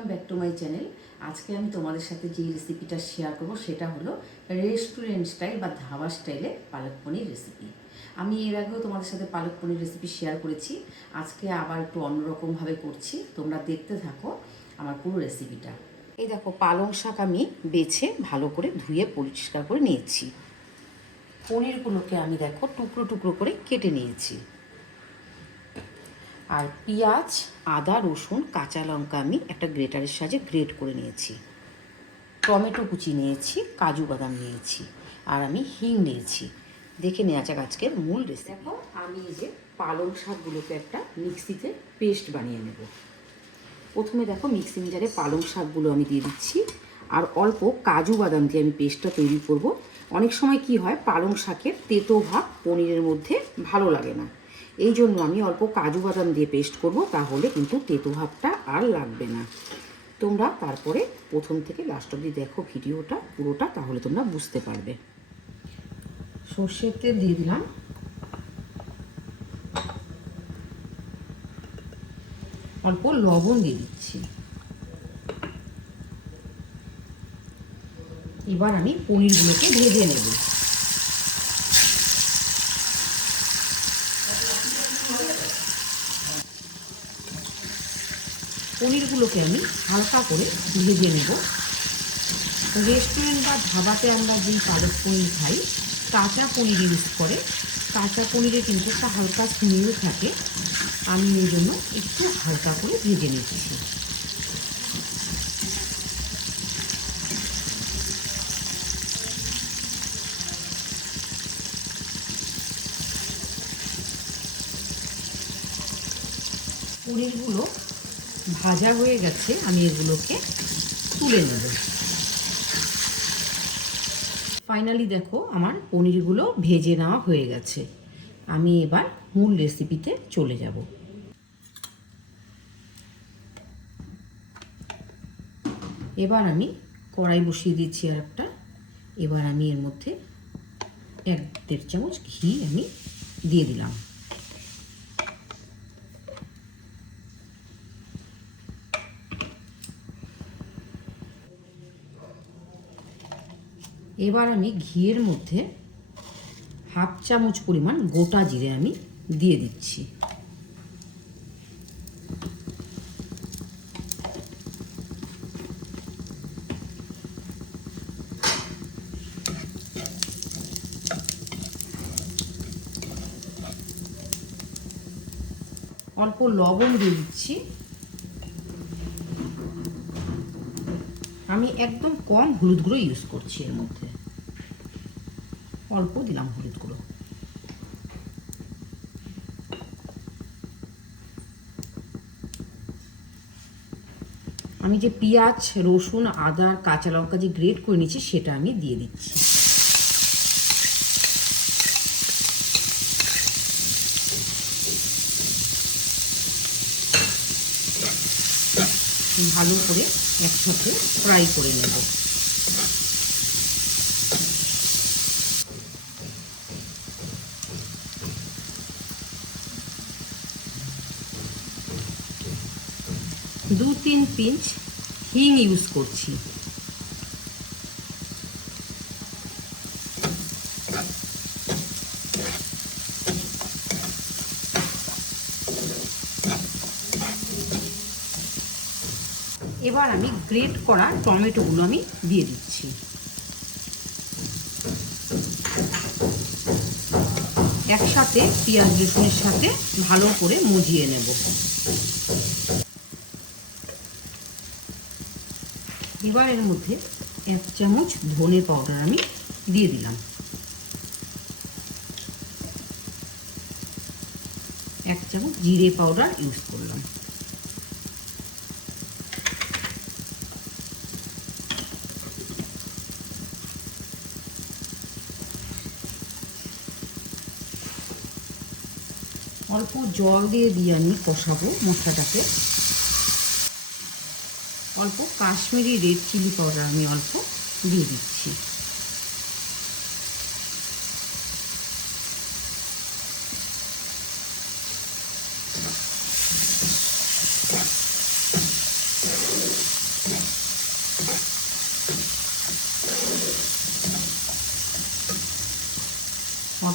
Welcome back to my channel. আজকে আমি তোমাদের সাথে যে রেসিপিটা শেয়ার করব সেটা হলো রেস্টুরেন্ট স্টাইল বা ধাবা স্টাইলে পালক পনির রেসিপি। আমি এর আগেও তোমাদের সাথে পালক পনির রেসিপি শেয়ার করেছি। আজকে আবার একটু অন্যরকমভাবে করছি, তোমরা দেখতে থাকো আমার পুরো রেসিপিটা। এই দেখো, পালং শাক আমি বেছে ভালো করে ধুয়ে পরিষ্কার করে নিয়েছি। পনিরগুলোকে আমি দেখো টুকরো টুকরো করে কেটে নিয়েছি। আর পেঁয়াজ, আদা, রসুন, কাঁচা লঙ্কা আমি একটা গ্রেটারের সাহায্যে গ্রেট করে নিয়েছি। টমেটো কুচি নিয়েছি, কাজু বাদাম নিয়েছি, আর আমি হিং নিয়েছি। দেখে নেওয়া যাক আজকের মূল রেসিপি। দেখো, আমি এই যে পালং শাকগুলোকে একটা মিক্সিতে পেস্ট বানিয়ে নেব। প্রথমে দেখো মিক্সিং জারে পালং শাকগুলো আমি দিয়ে দিচ্ছি, আর অল্প কাজু বাদাম দিয়ে আমি পেস্টটা তৈরি করব। অনেক সময় কি হয়, পালং শাকের তেতো ভাব পনিরের মধ্যে ভালো লাগে না, এই জন্য আমি অল্প কাজু বাদাম দিয়ে পেস্ট করব, তাহলে কিন্তু তেতো ভাবটা আর লাগবে না। তোমরা তারপরে প্রথম থেকে লাস্ট অবধি দেখো ভিডিওটা পুরোটা, তাহলে তোমরা বুঝতে পারবে। সর্ষের তেল দিয়ে দিলাম, অল্প লবণ দিয়ে দিচ্ছি। এবার আমি পনিরগুলোকে ভেজে নেব। পনিরগুলোকে আমি হালকা করে ভেজে নেব। রেস্টুরেন্ট বা ধাবাতে আমরা যেই পালক পনির খাই, কাঁচা পনির ইউজ করে। কাঁচা পনিরে কিন্তু একটা হালকা স্মেল থাকে, আমি এই জন্য একটু হালকা করে ভেজে নিচ্ছি। পনিরগুলো ভাজা হয়ে গেছে, আমি এগুলোকে তুলে নেব। ফাইনালি দেখো আমার পনিরগুলো ভেজে নেওয়া হয়ে গেছে। আমি এবার মূল রেসিপিতে চলে যাব। এবার আমি কড়াই বসিয়ে দিচ্ছি আর একটা। এবার আমি এর মধ্যে 1-1.5 চামচ ঘি আমি দিয়ে দিলাম। এবার আমি ঘিয়ের মধ্যে 1/2 চামচ পরিমাণ গোটা জিরে আমি দিয়ে দিচ্ছি। অল্প লবণ দিয়ে দিচ্ছি। আমি একদম কম হলুদ গুঁড়ো ইউজ করছি, এর মধ্যে অল্প দিলাম হলুদ গুঁড়ো। আমি যে পেঁয়াজ, রসুন, আদা, কাঁচা লঙ্কা যে গ্রেট করে নিয়েছি সেটা আমি দিয়ে দিচ্ছি। ভালো করে একসাথে ফ্রাই করে নেব। দু 3 পিঞ্চ হিং ইউজ করছি। এবার আমি গ্রেট করা টমেটোগুলো আমি দিয়ে দিচ্ছি। একসাথে পেঁয়াজ রসুনের সাথে ভালো করে মজিয়ে নেব। এবার এর মধ্যে 1 চামচ ধনে পাউডার আমি দিয়ে দিলাম। 1 চামচ জিরে পাউডার ইউজ করলাম। অল্প জল দিয়ে আমি কষাবো মশলাটাকে। অল্প কাশ্মীরি রেড চিলি পাউডার আমি অল্প দিয়ে দিচ্ছি।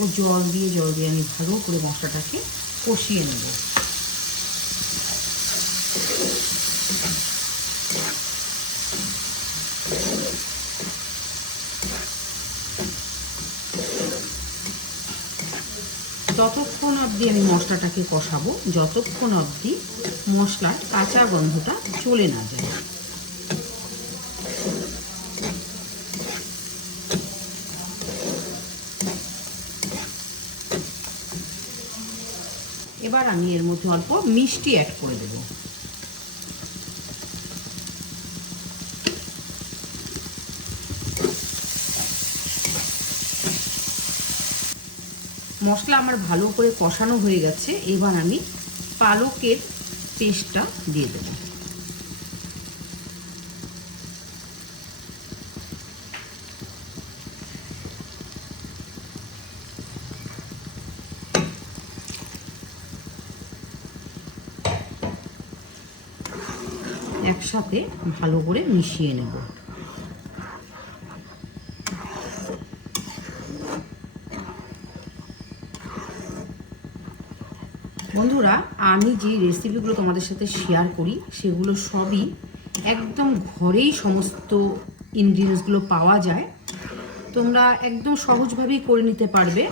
অল্প জল দিয়ে আমি ভালো করে মশলাটাকে কষিয়ে নেব। ততক্ষণ অবধি আমি মশলাটাকে কষাবো যতক্ষণ অবধি মশলার কাঁচা গন্ধটা চলে না যায়। এবার আমি এর মধ্যে অল্প মিষ্টি অ্যাড করে দেব। মশলা আমার ভালো করে কষানো হয়ে গেছে। এবার আমি পালকের পেস্টটা দিয়ে দেব। একসাথে ভালো করে মিশিয়ে নেব। বন্ধুরা, আমি যে রেসিপিগুলো তোমাদের সাথে শেয়ার করি সেগুলো সবই একদম ঘরেই সমস্ত ইনগ্রিডিয়েন্টসগুলো পাওয়া যায়। তোমরা একদম সহজভাবেই করে নিতে পারবে।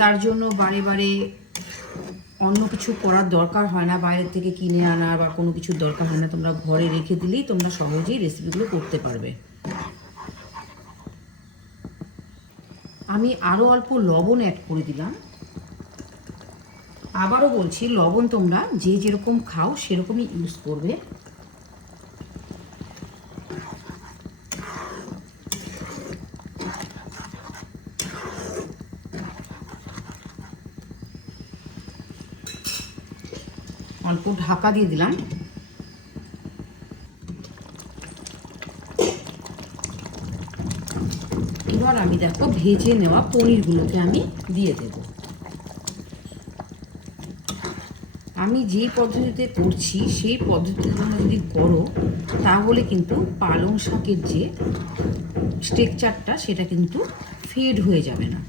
তার জন্য বারে বারে অন্য কিছু করার দরকার হয় না, বাইরের থেকে কিনে আনা বা কোনো কিছুর দরকার হয় না। তোমরা ঘরে রেখে দিলেই তোমরা সহজেই রেসিপিগুলো করতে পারবে। আমি আরও অল্প লবণ অ্যাড করে দিলাম। আবারও বলছি, লবণ তোমরা যে যেরকম খাও সেরকমই ইউজ করবে। অল্প ঢাকা দিয়ে দিলাম। এবার আমি দেখো ভেজে নেওয়া পনিরগুলোকে আমি দিয়ে দেব। আমি যেই পদ্ধতিতে করছি সেই পদ্ধতিতে তোমরা যদি করো তাহলে কিন্তু পালং শাকের যে স্ট্রাকচারটা সেটা কিন্তু ফেড হয়ে যাবে না।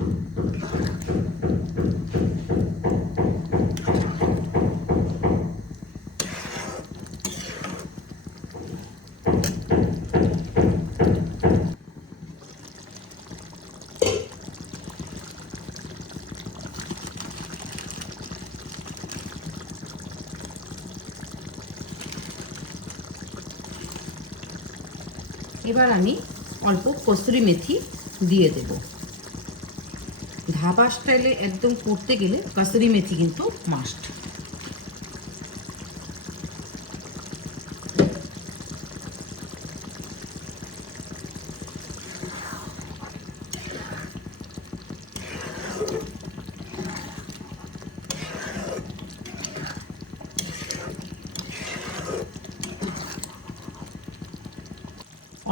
এবার আমি অল্প কসুরি মেথি দিয়ে দেব। ধাবা স্টাইলে একদম করতে গেলে কসুরি মেথি কিন্তু মাস্ট।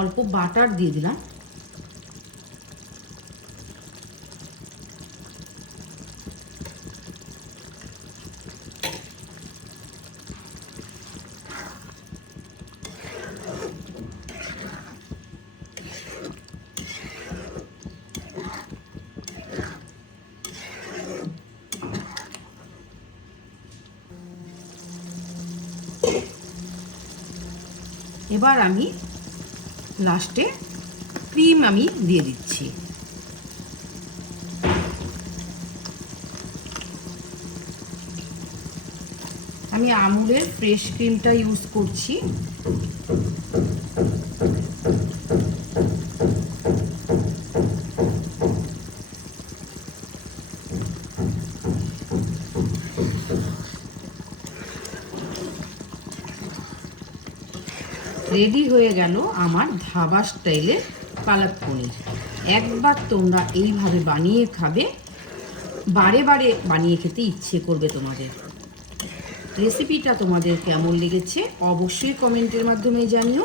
অল্প বাটার দিয়ে দিলাম। এবার আমি লাস্টে ক্রিম আমি দিয়ে দিচ্ছি। আমি আমুলের ফ্রেশ ক্রিমটা ইউজ করছি। রেডি হয়ে গেল আমার ধাবা স্টাইলের পালক পনির। একবার তোমরা এইভাবে বানিয়ে খাবে, বারে বারে বানিয়ে খেতে ইচ্ছে করবে তোমাদের। রেসিপিটা তোমাদের কেমন লেগেছে অবশ্যই কমেন্টের মাধ্যমে জানিও।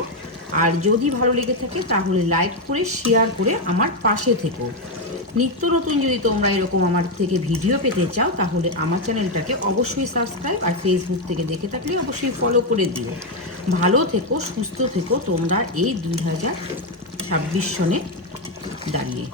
আর যদি ভালো লেগে থাকে তাহলে লাইক করে শেয়ার করে আমার পাশে থেকো। নিত্য নতুন যদি তোমরা এরকম আমার থেকে ভিডিও পেতে চাও তাহলে আমার চ্যানেলটাকে অবশ্যই সাবস্ক্রাইব আর ফেসবুক থেকে দেখে থাকলে অবশ্যই ফলো করে দিও। ভালো থেকো, সুস্থ থেকো তোমরা এই 2026 সনে দাঁড়িয়ে।